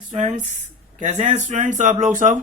Students, कैसे हैं students आप लोग सब।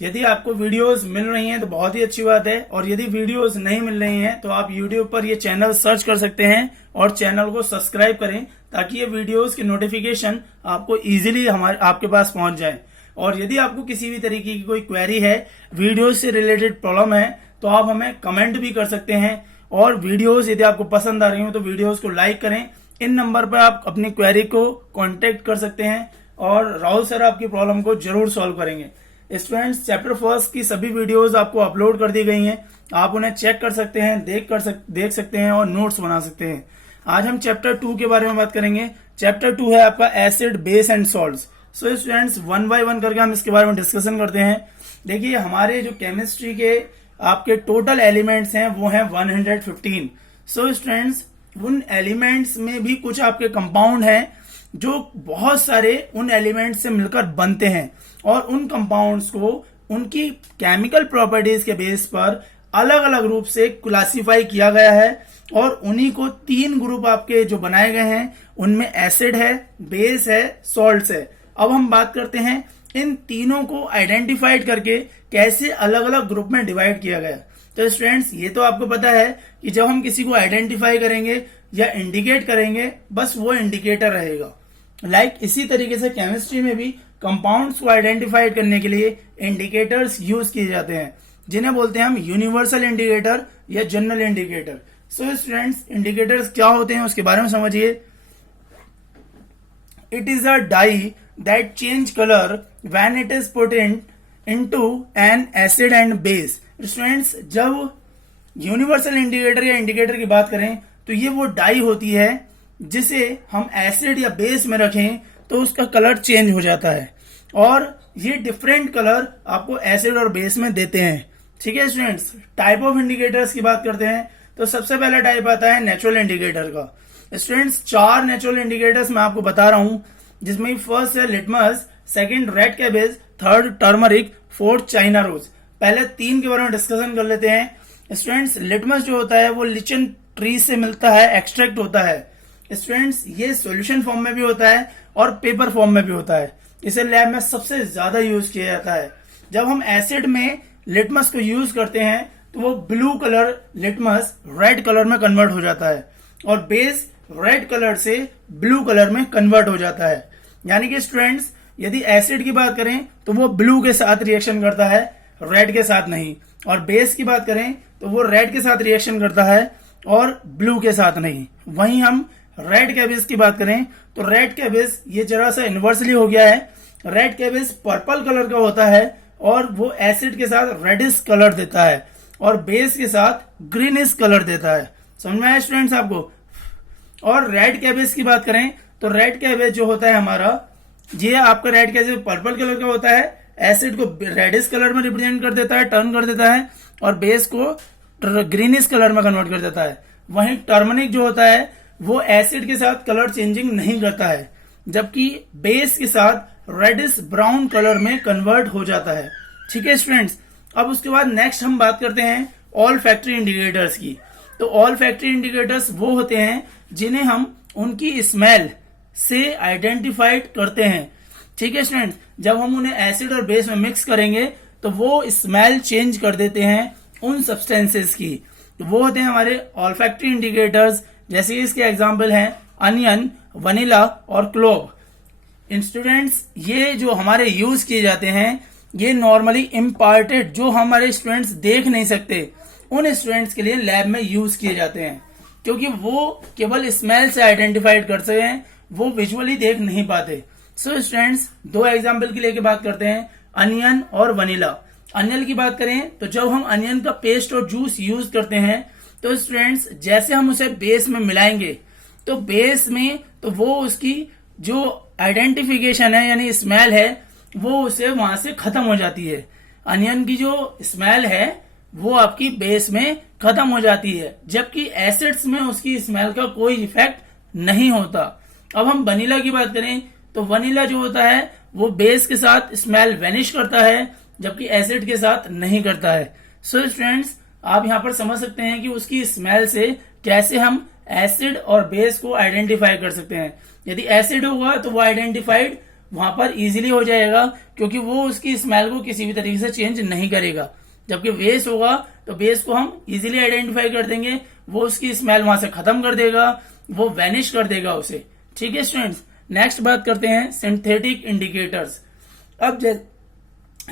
यदि आपको वीडियोस मिल रही हैं तो बहुत ही अच्छी बात है, और यदि वीडियोस नहीं मिल रही हैं तो आप यूट्यूब पर ये चैनल सर्च कर सकते हैं और चैनल को सब्सक्राइब करें ताकि ये वीडियोस की नोटिफिकेशन आपको इजीली आपके पास पहुंच जाए। और यदि आपको किसी भी तरीके की कोई क्वेरी है, वीडियोज से रिलेटेड प्रॉब्लम है, तो आप हमें कमेंट भी कर सकते हैं। और वीडियोस यदि आपको पसंद आ रही हो तो वीडियोस को लाइक करें। इन नंबर पर आप अपनी क्वेरी को कॉन्टेक्ट कर सकते हैं और राहुल सर आपकी प्रॉब्लम को जरूर सॉल्व करेंगे। स्टूडेंट्स, चैप्टर फर्स्ट की सभी वीडियोस आपको अपलोड कर दी गई हैं, आप उन्हें चेक कर सकते हैं, देख सकते हैं और नोट्स बना सकते हैं। आज हम चैप्टर 2 के बारे में बात करेंगे। चैप्टर 2 है आपका acid, base and salts. So students, one by one करके हम इसके बारे में डिस्कशन करते हैं। देखिए, हमारे जो केमिस्ट्री के आपके टोटल एलिमेंट्स हैं वो हैं 115। सो स्टूडेंट्स, उन एलिमेंट्स में भी कुछ आपके कंपाउंड हैं जो बहुत सारे उन एलिमेंट्स से मिलकर बनते हैं, और उन कंपाउंड्स को उनकी केमिकल प्रॉपर्टीज के बेस पर अलग अलग रूप से क्लासिफाई किया गया है। और उन्हीं को 3 ग्रुप आपके जो बनाए गए हैं, उनमें एसिड है, बेस है, सॉल्ट्स है। अब हम बात करते हैं इन तीनों को आइडेंटिफाइड करके कैसे अलग अलग ग्रुप में डिवाइड किया गया। तो स्टूडेंट्स, ये तो आपको पता है कि जब हम किसी को आइडेंटिफाई करेंगे या इंडिकेट करेंगे, बस वो इंडिकेटर रहेगा। इसी तरीके से केमिस्ट्री में भी कंपाउंड्स को आइडेंटिफाई करने के लिए इंडिकेटर्स यूज किए जाते हैं, जिन्हें बोलते हैं हम यूनिवर्सल इंडिकेटर या general indicator. So students, indicators क्या होते हैं उसके बारे में समझिए। It is a dye that change colour when it is put into an acid and base. Students, जब यूनिवर्सल इंडिकेटर या इंडिकेटर की बात करें तो ये वो डाई होती है जिसे हम एसिड या बेस में रखें तो उसका कलर चेंज हो जाता है, और ये डिफरेंट कलर आपको एसिड और बेस में देते हैं। ठीक है स्टूडेंट्स, टाइप ऑफ इंडिकेटर्स की बात करते हैं तो सबसे पहला टाइप आता है नेचुरल इंडिकेटर का। स्टूडेंट्स, 4 नेचुरल इंडिकेटर्स मैं आपको बता रहा हूं, जिसमें फर्स्ट है litmus, second red cabbage, third turmeric, fourth China rose. पहले 3 के बारे में डिस्कशन कर लेते हैं। स्टूडेंट्स, लिटमस जो होता है वो लिचन ट्री से मिलता है, एक्सट्रैक्ट होता है। स्टूडेंट्स, ये सॉल्यूशन फॉर्म में भी होता है और पेपर फॉर्म में भी होता है। इसे लैब में सबसे ज्यादा यूज किया जाता है। जब हम एसिड में लिटमस को यूज करते हैं तो वो blue colour litmus red colour में कन्वर्ट हो जाता है, और बेस रेड कलर से ब्लू कलर में कन्वर्ट हो जाता है। यानी कि स्टूडेंट्स, यदि एसिड की बात करें तो वो ब्लू के साथ रिएक्शन करता है, रेड के साथ नहीं। और बेस की बात करें तो वो रेड के साथ रिएक्शन करता है और ब्लू के साथ नहीं। वहीं हम रेड कैबेज की बात करें तो रेड कैबेज ये जरा सा इन्वर्सली हो गया है। रेड कैबेज पर्पल कलर का होता है और वो एसिड के साथ रेडिश कलर देता है, और बेस के साथ ग्रीनिश कलर देता है। समझ में आया स्टूडेंट्स आपको। और रेड कैबेज की बात करें तो रेड कैबेज जो होता है हमारा, ये आपका रेड कैबेज पर्पल कलर का होता है, एसिड को रेडिश कलर में रिप्रेजेंट कर देता है, टर्न कर देता है, और बेस को ग्रीनिश कलर में कन्वर्ट कर देता है। वहीं टर्मरिक जो होता है वो एसिड के साथ कलर चेंजिंग नहीं करता है, जबकि बेस के साथ रेडिश ब्राउन कलर में कन्वर्ट हो जाता है। ठीक है स्टूडेंट्स, अब उसके बाद नेक्स्ट हम बात करते हैं ऑल फैक्ट्री इंडिकेटर्स की। तो ऑल फैक्ट्री इंडिकेटर्स वो होते हैं जिन्हें हम उनकी स्मेल से आइडेंटिफाइड करते हैं। ठीक है स्टूडेंट्स, जब हम उन्हें एसिड और बेस में मिक्स करेंगे तो वो स्मेल चेंज कर देते हैं उन सब्सटेंसेस की। तो वो होते हैं हमारे ऑल फैक्ट्री इंडिकेटर्स। जैसे इसके एग्जाम्पल हैं अनियन, वनीला और क्लोव। स्टूडेंट्स, ये जो हमारे यूज किए जाते हैं ये नॉर्मली इम्पार्टेड, जो हमारे स्टूडेंट्स देख नहीं सकते, उन स्टूडेंट्स के लिए लैब में यूज किए जाते हैं, क्योंकि वो केवल स्मेल से आइडेंटिफाइड कर सकते हैं, वो विजुअली देख नहीं पाते। सो स्टूडेंट्स, 2 एग्जाम्पल की लेके बात करते हैं, अनियन और वनीला। अनियन की बात करें तो जब हम अनियन का पेस्ट और जूस यूज करते हैं तो स्टूडेंट्स, जैसे हम उसे बेस में मिलाएंगे तो बेस में तो वो उसकी जो आइडेंटिफिकेशन है यानी स्मेल है वो उसे वहां से खत्म हो जाती है। अनियन की जो स्मेल है वो आपकी बेस में खत्म हो जाती है, जबकि एसिड्स में उसकी स्मेल का कोई इफेक्ट नहीं होता। अब हम वनीला की बात करें तो वनीला जो होता है वो बेस के साथ स्मेल वेनिश करता है, जबकि एसिड के साथ नहीं करता है। सो स्टूडेंट्स, आप यहाँ पर समझ सकते हैं कि उसकी स्मेल से कैसे हम एसिड और बेस को आइडेंटिफाई कर सकते हैं। यदि एसिड होगा तो वो आइडेंटिफाइड वहां पर इजीली हो जाएगा, क्योंकि वो उसकी स्मेल को किसी भी तरीके से चेंज नहीं करेगा। जबकि बेस होगा तो बेस को हम इजीली आइडेंटिफाई कर देंगे, वो उसकी स्मेल वहां से खत्म कर देगा, वो वैनिश कर देगा उसे। ठीक है स्टूडेंट्स, नेक्स्ट बात करते हैं सिंथेटिक इंडिकेटर्स। अब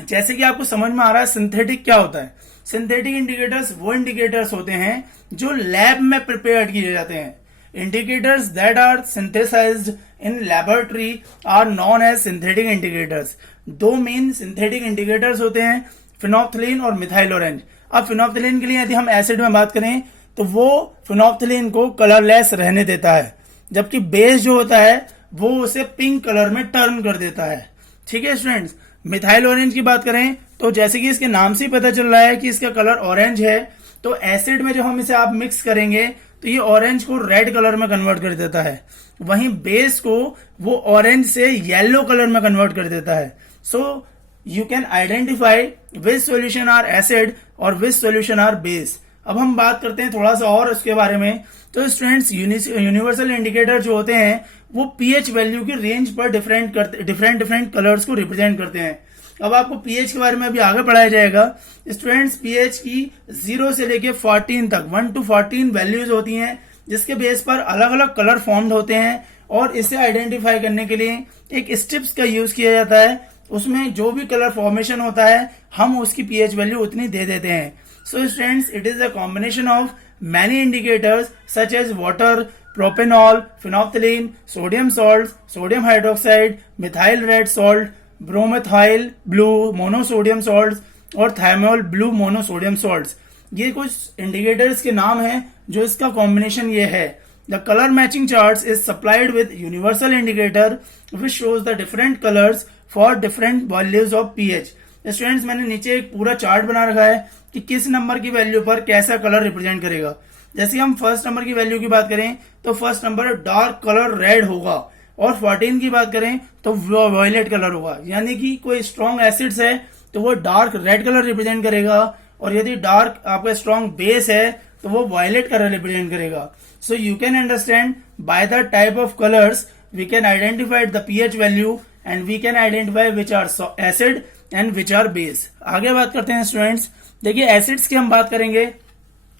जैसे कि आपको समझ में आ रहा है सिंथेटिक क्या होता है। सिंथेटिक इंडिकेटर्स वो इंडिकेटर्स होते हैं जो लैब में प्रिपेयर किए जाते हैं। Indicators that are synthesized in laboratory are known as synthetic indicators. दो मेन सिंथेटिक इंडिकेटर्स होते हैं, फिनोप्थलीन और मिथाइल ऑरेंज। अब फिनोप्थलीन के लिए यदि हम एसिड में बात करें तो वो फिनोप्थलीन को कलरलेस रहने देता है, जबकि बेस जो होता है वो उसे पिंक कलर में टर्न कर देता है। ठीक है स्टूडेंट्स, मिथाइल ऑरेंज की बात करें तो जैसे कि इसके नाम से ही पता चल रहा है कि इसका कलर ऑरेंज है, तो एसिड में जब हम इसे आप मिक्स करेंगे तो ये ऑरेंज को रेड कलर में कन्वर्ट कर देता है, वहीं बेस को वो ऑरेंज से येलो कलर में कन्वर्ट कर देता है। So you can identify which solution are acid और विच सॉल्यूशन आर बेस। अब हम बात करते हैं थोड़ा सा और उसके बारे में। तो स्टूडेंट्स, यूनिवर्सल इंडिकेटर जो होते हैं वो पीएच वैल्यू की रेंज पर डिफरेंट कलर्स को रिप्रेजेंट करते हैं। अब आपको पीएच के बारे में अभी आगे पढ़ाया जाएगा। स्टूडेंट्स, पीएच की 0 से लेके 14 तक 1 to 14 वैल्यूज होती हैं, जिसके बेस पर अलग अलग कलर फॉर्म्ड होते हैं, और इसे आइडेंटिफाई करने के लिए एक स्ट्रिप्स का यूज किया जाता है। उसमें जो भी कलर फॉर्मेशन होता है हम उसकी पीएच वैल्यू उतनी दे देते हैं। So students, it is a combination of many indicators such as water, propanol, phenolphthalein, sodium salt, sodium hydroxide, methyl red salt, bromothymol blue monosodium salt और थायमोल ब्लू मोनोसोडियम सॉल्ट। ये कुछ indicators के नाम हैं जो इसका कॉम्बिनेशन ये है। The colour matching chart is supplied with universal indicator which shows the different colours for different values of pH. Students, मैंने नीचे एक पूरा चार्ट बना रखा है कि किस नंबर की वैल्यू पर कैसा कलर रिप्रेजेंट करेगा। जैसे हम फर्स्ट नंबर की वैल्यू की बात करें तो first number dark colour red होगा, और 14 की बात करें तो वॉयलेट कलर होगा। यानी कि कोई स्ट्रॉन्ग एसिड्स है तो वो डार्क रेड कलर रिप्रेजेंट करेगा, और यदि डार्क आपका स्ट्रॉन्ग बेस है तो वो वॉयलेट कलर रिप्रेजेंट करेगा। So you can understand by the type of colours we can identify the pH value and we can identify which are acid and which are base. आगे बात करते हैं students. देखिए, acids की हम बात करेंगे,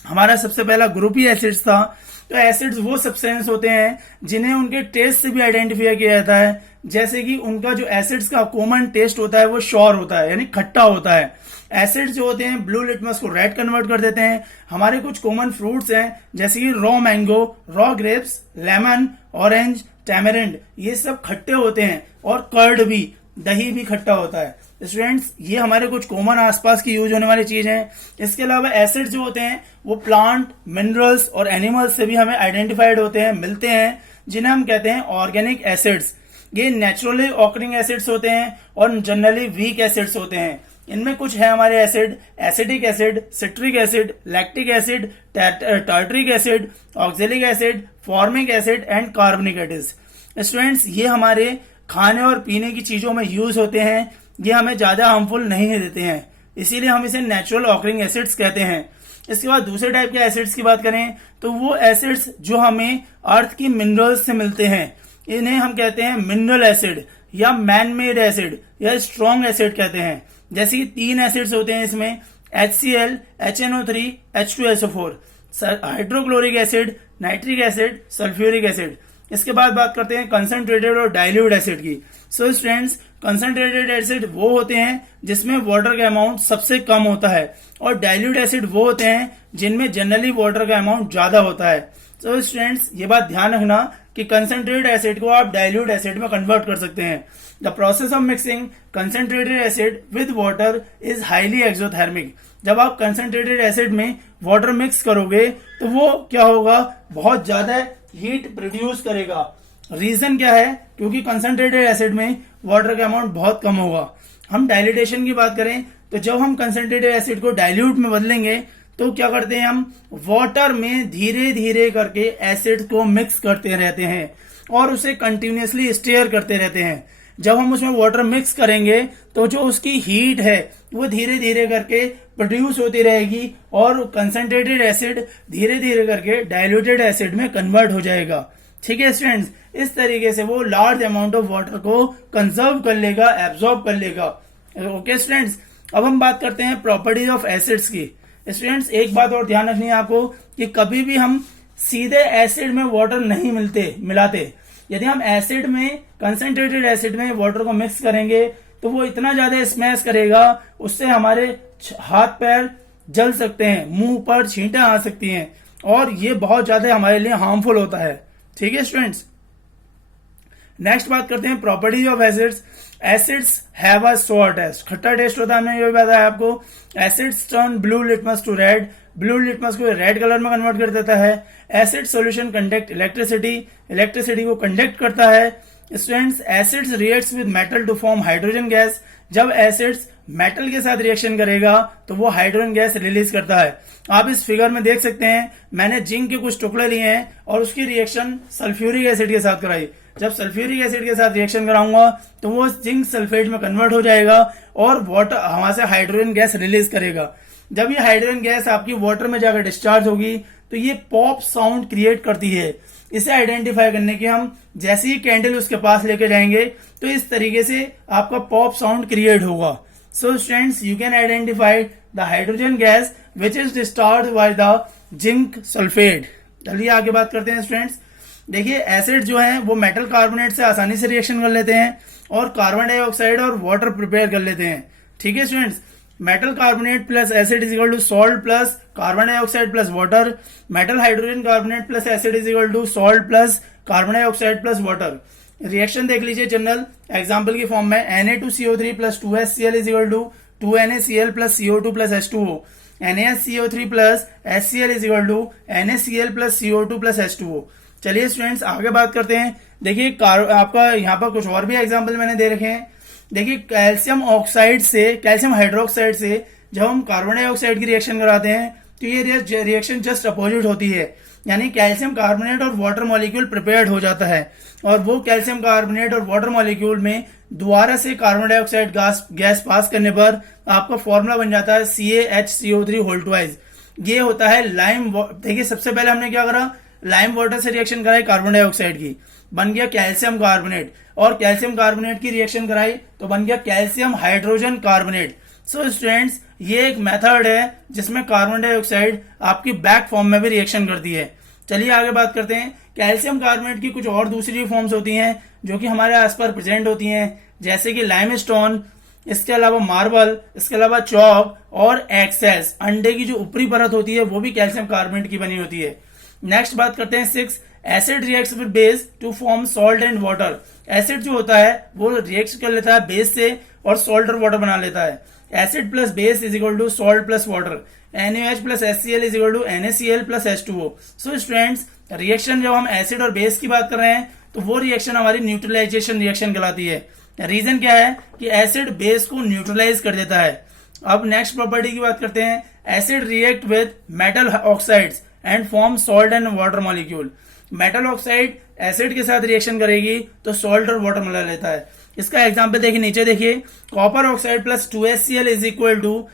हमारा सबसे पहला ग्रुप ही एसिड्स था। तो एसिड्स वो सब्सटेंस होते हैं जिन्हें उनके टेस्ट से भी आइडेंटिफाई किया जाता है। जैसे कि उनका जो एसिड्स का कॉमन टेस्ट होता है वो श्योर होता है, यानी खट्टा होता है। एसिड्स जो होते हैं ब्लू लिटमस को रेड कन्वर्ट कर देते हैं। हमारे कुछ कॉमन फ्रूट्स हैं जैसे कि raw mango, raw grapes, lemon, orange, tamarind, ये सब खट्टे होते हैं, और कर्ड भी, दही भी खट्टा होता है। स्टूडेंट्स, ये हमारे कुछ कॉमन आसपास की यूज होने वाली चीज हैं। इसके अलावा एसिड्स जो होते हैं वो प्लांट, मिनरल्स और एनिमल्स से भी हमें आइडेंटिफाइड होते हैं, मिलते हैं, जिन्हें हम कहते हैं ऑर्गेनिक एसिड्स। ये नेचुरली ऑकरिंग एसिड्स होते हैं और जनरली वीक एसिड्स होते हैं। इनमें कुछ है हमारे acid, acidic acid, citric acid, lactic acid, tartaric acid, oxalic acid, formic acid and कार्बनिक एसिड। स्टूडेंट्स, ये हमारे खाने और पीने की चीजों में यूज होते हैं। ये हमें ज्यादा हार्मफुल नहीं देते हैं, इसीलिए हम इसे नेचुरल ऑकरिंग एसिड्स कहते हैं। इसके बाद दूसरे टाइप के एसिड्स की बात करें तो वो एसिड्स जो हमें अर्थ की मिनरल्स से मिलते हैं, इन्हें हम कहते हैं मिनरल एसिड या मैन मेड एसिड या स्ट्रॉन्ग एसिड कहते हैं। जैसे कि 3 एसिड्स होते हैं इसमें, HCl, HNO3, H2SO4, hydrochloric acid, nitric acid, sulphuric acid. इसके बाद बात करते हैं कंसंट्रेटेड और डाइल्यूट एसिड की। सो स्टूडेंट्स, कंसंट्रेटेड एसिड वो होते हैं जिसमें वाटर का अमाउंट सबसे कम होता है, और डाइल्यूट एसिड वो होते हैं जिनमें जनरली वाटर का अमाउंट ज्यादा होता है। तो स्टूडेंट्स, ये बात ध्यान रखना कि कंसंट्रेटेड एसिड को आप डाइल्यूट एसिड में कन्वर्ट कर सकते हैं। The process of mixing concentrated acid with water is highly exothermic. जब आप कंसंट्रेटेड एसिड में वाटर मिक्स करोगे तो वो क्या होगा, बहुत ज्यादा हीट प्रोड्यूस करेगा। रीजन क्या है, क्योंकि कंसंट्रेटेड एसिड में वाटर का अमाउंट बहुत कम होगा। हम डाइल्यूटेशन की बात करें तो जब हम कंसंट्रेटेड एसिड को डाइल्यूट में बदलेंगे तो क्या करते हैं, हम वाटर में धीरे धीरे करके एसिड को मिक्स करते रहते हैं और उसे कंटिन्यूअसली स्टेयर करते रहते हैं। जब हम उसमें वाटर मिक्स करेंगे तो जो उसकी हीट है वो धीरे धीरे करके प्रोड्यूस होती रहेगी और कंसंट्रेटेड एसिड धीरे धीरे करके डाइल्यूटेड एसिड में कन्वर्ट हो जाएगा। ठीक है स्टूडेंट्स, इस तरीके से वो लार्ज अमाउंट ऑफ वाटर को कंजर्व कर लेगा, एब्जॉर्ब कर लेगा। ओके स्टूडेंट्स, अब हम बात करते हैं प्रॉपर्टीज ऑफ एसिड्स की। स्टूडेंट्स एक बात और ध्यान रखनी है आपको कि कभी भी हम सीधे एसिड में वाटर नहीं मिलाते। यदि हम एसिड में, कंसंट्रेटेड एसिड में वाटर को मिक्स करेंगे तो वो इतना ज्यादा स्मैश करेगा, उससे हमारे हाथ पैर जल सकते हैं, मुंह पर छींटें आ सकती हैं, और ये बहुत ज्यादा हमारे लिए हार्मफुल होता है। ठीक है स्टूडेंट्स, नेक्स्ट बात करते हैं properties of acids. Acids have a सोर टेस्ट, खट्टा टेस्ट होता है, हमने ये बताया आपको। Acids turn blue litmus to red, blue litmus को रेड कलर में कन्वर्ट कर देता है। Acid solution conduct electricity, electricity को कंडक्ट करता है। Students acids reacts with metal to form hydrogen gas, जब एसिड्स मेटल के साथ रिएक्शन करेगा तो वो हाइड्रोजन गैस रिलीज करता है। आप इस फिगर में देख सकते हैं, मैंने जिंक के कुछ टुकड़े लिए हैं और उसकी रिएक्शन सल्फ्यूरिक एसिड के साथ कराई। जब सल्फ्यूरिक एसिड के साथ रिएक्शन कराऊंगा तो वो जिंक सल्फेट में कन्वर्ट हो जाएगा और वाटर वहां से हाइड्रोजन गैस रिलीज करेगा। जब ये हाइड्रोजन गैस आपकी वाटर में जाकर डिस्चार्ज होगी तो ये पॉप साउंड क्रिएट करती है। इसे आइडेंटिफाई करने के हम जैसे ही कैंडल उसके पास लेके जाएंगे तो इस तरीके से आपका पॉप साउंड क्रिएट होगा। So students you can identify the hydrogen gas which is discharge by the zinc sulphate. चलिए आगे बात करते हैं स्टूडेंट्स। देखिए एसिड जो है वो मेटल कार्बोनेट से आसानी से रिएक्शन कर लेते हैं और कार्बन डाइऑक्साइड और वाटर प्रिपेयर कर लेते हैं। ठीक है students, metal carbonate plus acid is equal to salt plus carbon dioxide plus water. Metal hydrogen carbonate plus acid is equal to salt plus carbon dioxide plus water. Reaction देख लीजिए general example की form में, Na2CO3 plus 2HCl is equal to 2NaCl plus CO2 plus H2O। NaCO3 plus HCl is equal to NaCl plus CO2 plus H2O। चलिए students आगे बात करते हैं। देखिए आपका यहाँ पर कुछ और भी एग्जांपल मैंने दे रखे हैं। देखिए कैल्शियम ऑक्साइड से, कैल्शियम हाइड्रोक्साइड से जब हम कार्बन डाइऑक्साइड की रिएक्शन कराते हैं तो ये रिएक्शन जस्ट अपोजिट होती है, यानी कैल्शियम कार्बोनेट और वाटर मॉलिक्यूल प्रिपेयर्ड हो जाता है और वो कैल्शियम कार्बोनेट और वाटर मॉलिक्यूल में दोबारा से कार्बन डाइऑक्साइड गैस पास करने पर आपका फॉर्मूला बन जाता है CaHCO3 होल ट्वाइस। ये होता है लाइम। देखिए सबसे पहले हमने क्या करा, लाइम वाटर से रिएक्शन कराई कार्बन डाइऑक्साइड की, बन गया कैल्शियम कार्बोनेट, और कैल्शियम कार्बोनेट की रिएक्शन कराई तो बन गया calcium hydrogen carbonate. So students ये एक मेथड है जिसमें कार्बन डाइऑक्साइड आपकी बैक फॉर्म में भी रिएक्शन करती है। चलिए आगे बात करते हैं। कैल्शियम कार्बोनेट की कुछ और दूसरी फॉर्म्स होती हैं जो कि हमारे आसपास प्रेजेंट होती हैं, जैसे कि लाइमस्टोन, इसके अलावा मार्बल, इसके अलावा चॉक और एक्सेस। अंडे की जो ऊपरी परत होती है वो भी कैल्शियम कार्बोनेट की बनी होती है। नेक्स्ट बात करते हैं 6, acid reacts with base to form salt and water. Acid जो होता है वो रिएक्ट कर लेता है बेस से और सॉल्ट और वाटर बना लेता है। Acid plus base is equal to salt plus water. NaOH plus HCl is equal to NaCl plus H2O। So students reaction जब हम एसिड और बेस की बात कर रहे हैं तो वो रिएक्शन हमारी न्यूट्रलाइजेशन रिएक्शन कहलाती है। रीजन क्या है कि एसिड बेस को न्यूट्रलाइज कर देता है। अब नेक्स्ट प्रॉपर्टी की बात करते हैं। Acid react with metal oxides and form salt and water molecule. Metal oxide acid के साथ रिएक्शन करेगी तो सॉल्ट और वाटर मिला लेता है। इसका एग्जांपल देखिए, नीचे देखिए, copper oxide plus 2HCl is equal to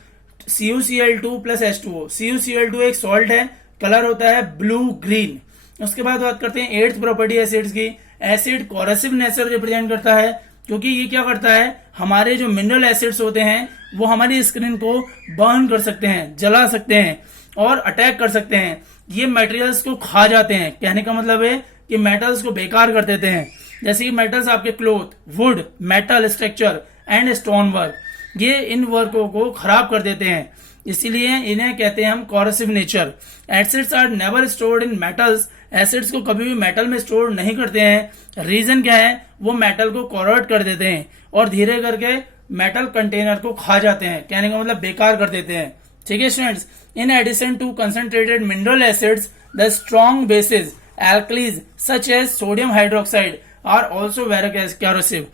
CuCl2 plus H2O। CuCl2 एक सॉल्ट है, कलर होता है ब्लू ग्रीन। उसके बाद बात करते हैं 8th प्रॉपर्टी एसिड्स की। एसिड कोरेसिव नेचर रिप्रेजेंट करता है क्योंकि ये क्या करता है, हमारे जो मिनरल एसिड्स होते हैं वो हमारी स्किन को बर्न कर सकते हैं, जला सकते हैं और अटैक कर सकते हैं। ये मटेरियल्स को खा जाते हैं, कहने का मतलब है कि मेटल्स को बेकार कर देते हैं। जैसे कि मेटल्स आपके cloth, would, metal structure and stone work, ये इन वर्कों को खराब कर देते हैं, इसीलिए इन्हें कहते हैं हम corrosive nature. Acids are never stored in metals. Acids को कभी भी मेटल में स्टोर नहीं करते हैं। रीजन क्या है, वो मेटल को कोरोड कर देते हैं और धीरे करके मेटल कंटेनर को खा जाते हैं, कहने का मतलब बेकार कर देते हैं। ठीक है students, in addition to concentrated mineral acids the strong bases alkalis such as sodium hydroxide are also very corrosive।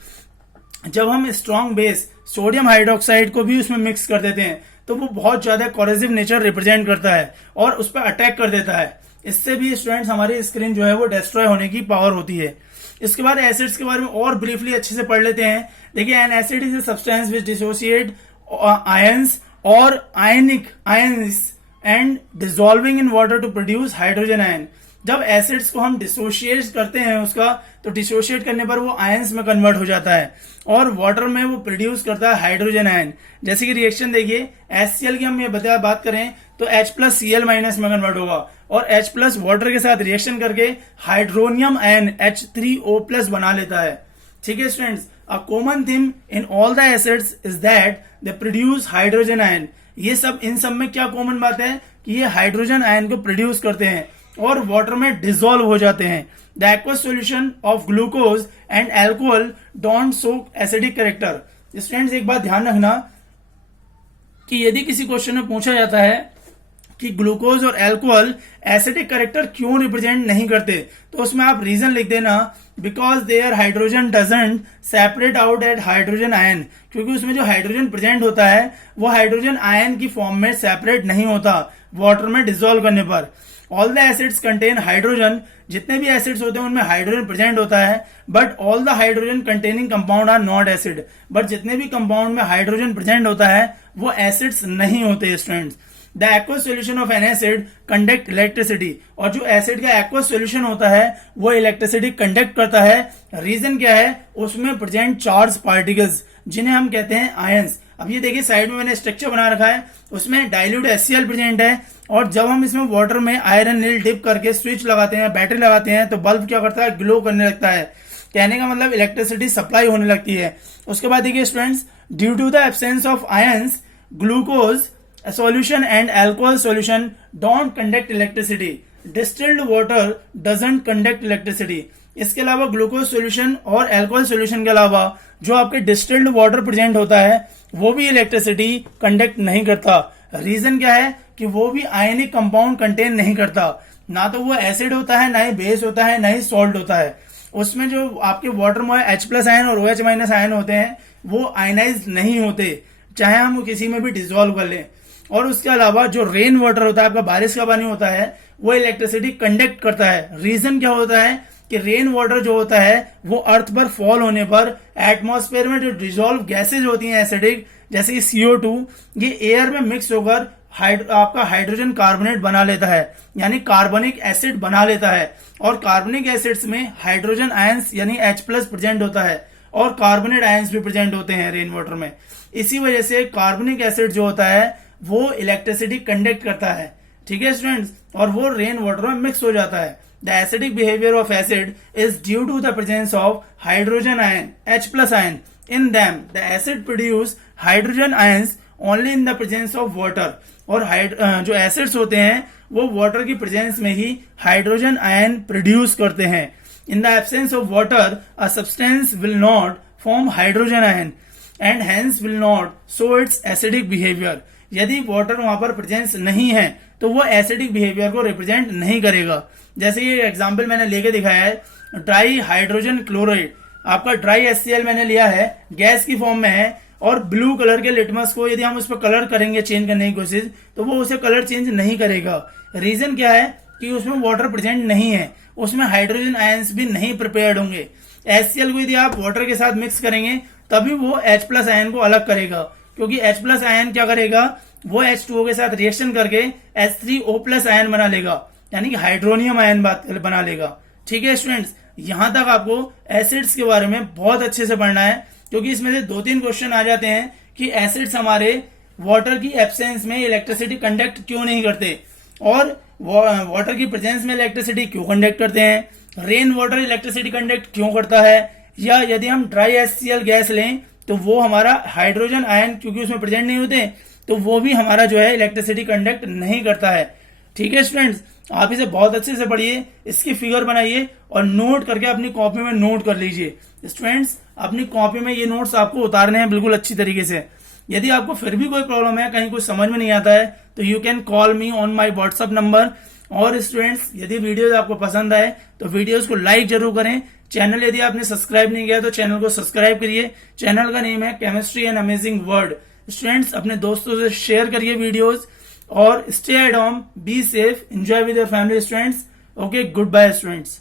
जब हम स्ट्रॉन्ग बेस सोडियम हाइड्रोक्साइड को भी उसमें मिक्स कर देते हैं तो वो बहुत ज्यादा कोरेसिव नेचर रिप्रेजेंट करता है और उस पर अटैक कर देता है। इससे भी स्टूडेंट्स हमारी स्क्रीन जो है वो डिस्ट्रॉय होने की पावर होती है। इसके बाद एसिड्स के बारे में और ब्रीफली अच्छे से पढ़ लेते हैं। देखिए, an acid is a substance which dissociate ions और ionic ions and dissolving in water to produce hydrogen ion. जब एसिड्स को हम डिसोशिएट करते हैं उसका, तो डिसोशिएट करने पर वो आयंस में कन्वर्ट हो जाता है और वाटर में वो प्रोड्यूस करता है हाइड्रोजन आयन। जैसे कि रिएक्शन देखिए, HCl की हम ये बात करें तो H+Cl- में कन्वर्ट होगा और H+ वाटर के साथ रिएक्शन करके हाइड्रोनियम आयन H3O+ बना लेता है। ठीक है students, a common theme in all the acids is that they produce hydrogen ion. ये सब इन सब में क्या कॉमन बात है कि ये हाइड्रोजन आयन को प्रोड्यूस करते हैं और वाटर में डिसॉल्व हो जाते हैं। The aqueous solution of glucose and alcohol don't show acidic character. Students एक बात ध्यान रखना कि यदि किसी क्वेश्चन में पूछा जाता है कि ग्लूकोज और अल्कोहल एसिडिक कैरेक्टर क्यों रिप्रेजेंट नहीं करते, तो उसमें आप रीजन लिख देना because there hydrogen doesn't separate out at hydrogen ion, क्योंकि उसमें जो हाइड्रोजन प्रेजेंट होता है वो हाइड्रोजन आयन की फॉर्म में सेपरेट नहीं होता वाटर में डिसॉल्व करने पर। All the acids contain hydrogen, जितने भी एसिड्स होते हैं उनमें हाइड्रोजन प्रेजेंट होता है, but all the hydrogen containing compound are not acid. But जितने भी कंपाउंड में हाइड्रोजन प्रेजेंट होता है वो एसिड्स नहीं होते students. The aqueous solution of N acid conduct electricity, और जो एसिड का एक्वस सोल्यूशन होता है वो इलेक्ट्रिसिटी कंडक्ट करता है। रीजन क्या है, उसमें प्रेजेंट चार्ज पार्टिकल्स जिन्हें हम कहते हैं आयंस। अब ये देखिए साइड में मैंने स्ट्रक्चर बना रखा है, उसमें डाइल्यूट HCl प्रेजेंट है और जब हम इसमें वाटर में आयरन नील डिप करके स्विच लगाते हैं, बैटरी लगाते हैं, तो बल्ब क्या करता है, ग्लो करने लगता है। कहने का मतलब इलेक्ट्रिसिटी सप्लाई होने लगती है। उसके बाद देखिए students, due to the absence of ions glucose solution and alcohol solution don't conduct electricity, distilled water doesn't conduct electricity। इसके अलावा ग्लूकोज सोल्यूशन और अल्कोहल सोल्यूशन के अलावा जो आपके डिस्टिल्ड वाटर प्रेजेंट होता है वो भी इलेक्ट्रिसिटी कंडक्ट नहीं करता। रीजन क्या है कि वो भी आयनिक कंपाउंड कंटेन नहीं करता, ना तो वो एसिड होता है, ना ही बेस होता है, ना ही सॉल्ट होता है। उसमें जो आपके वाटर में H+ आयन और OH- आयन होते हैं वो आयनाइज नहीं होते, चाहे हम किसी में भी डिसॉल्व कर लें। और उसके अलावा जो रेन वाटर होता है, आपका बारिश का पानी होता है, वो इलेक्ट्रिसिटी कंडक्ट करता है। रीजन क्या होता है कि रेन वाटर जो होता है वो अर्थ पर फॉल होने पर एटमॉस्फेयर में जो डिसॉल्व गैसेज होती हैं एसिडिक, जैसे कि CO2, ये एयर में मिक्स होकर आपका हाइड्रोजन कार्बोनेट बना लेता है, यानी कार्बनिक एसिड बना लेता है। और कार्बनिक एसिड्स में हाइड्रोजन आयंस यानी H+ प्रेजेंट होता है और कार्बोनेट आयंस भी प्रेजेंट होते हैं रेन वाटर में। इसी वजह से कार्बनिक एसिड जो होता है वो इलेक्ट्रिसिटी कंडक्ट करता है। ठीक है स्टूडेंट्स, और वो रेन वाटर में मिक्स हो जाता है। The acidic behaviour of acid is due to the presence of hydrogen ion H+ ion in them. The acid produce hydrogen ions only in the presence of water. और जो acids होते हैं वो water की presence में ही hydrogen ion produce करते हैं। In the absence of water a substance will not form hydrogen ion and hence will not show it's acidic behaviour. यदि वाटर वहां पर प्रेजेंस नहीं है तो वो एसिडिक बिहेवियर को रिप्रेजेंट नहीं करेगा। जैसे ये एग्जांपल मैंने लेके दिखाया है, ड्राई हाइड्रोजन क्लोराइड, आपका ड्राई HCl मैंने लिया है, गैस की फॉर्म में है, और ब्लू कलर के लिटमस को यदि हम उस पर कलर करेंगे चेंज करने की कोशिश, तो वो उसे कलर चेंज नहीं करेगा। रीजन क्या है कि उसमें वाटर प्रेजेंट नहीं है, उसमें हाइड्रोजन आयंस भी नहीं प्रिपेयर्ड होंगे। HCl को यदि आप वाटर के साथ मिक्स करेंगे तभी वो H+ आयन को अलग करेगा, क्योंकि H+ आयन क्या करेगा, वो H2O के साथ रिएक्शन करके H3O+ आयन बना लेगा, यानी कि हाइड्रोनियम आयन बना लेगा। ठीक है स्टूडेंट्स, यहां तक आपको एसिड्स के बारे में बहुत अच्छे से पढ़ना है, क्योंकि इसमें से 2-3 क्वेश्चन आ जाते हैं कि एसिड्स हमारे वाटर की एब्सेंस में इलेक्ट्रिसिटी कंडक्ट क्यों नहीं करते और वाटर की प्रेजेंस में इलेक्ट्रिसिटी क्यों कंडक्ट करते हैं, रेन वाटर इलेक्ट्रिसिटी कंडक्ट क्यों करता है, या यदि हम ड्राई HCl गैस लें तो वो हमारा हाइड्रोजन आयन क्योंकि उसमें प्रेजेंट नहीं होते तो वो भी हमारा जो है इलेक्ट्रिसिटी कंडक्ट नहीं करता है। ठीक है स्टूडेंट्स, आप इसे बहुत अच्छे से पढ़िए, इसकी फिगर बनाइए और नोट करके अपनी कॉपी में नोट कर लीजिए। स्टूडेंट्स, अपनी कॉपी में ये नोट्स आपको उतारने हैं बिल्कुल अच्छी तरीके से। यदि आपको फिर भी कोई प्रॉब्लम है, कहीं कुछ समझ में नहीं आता है, तो you can call me on my WhatsApp number. और स्टूडेंट्स, यदि वीडियोस आपको पसंद आए तो वीडियोस को लाइक जरूर करें। चैनल यदि आपने सब्सक्राइब नहीं किया तो चैनल को सब्सक्राइब करिए। चैनल का नेम है chemistry and amazing world. Students, अपने दोस्तों से शेयर करिए वीडियोस और stay at home, be safe, enjoy with your family students. Okay, good bye students.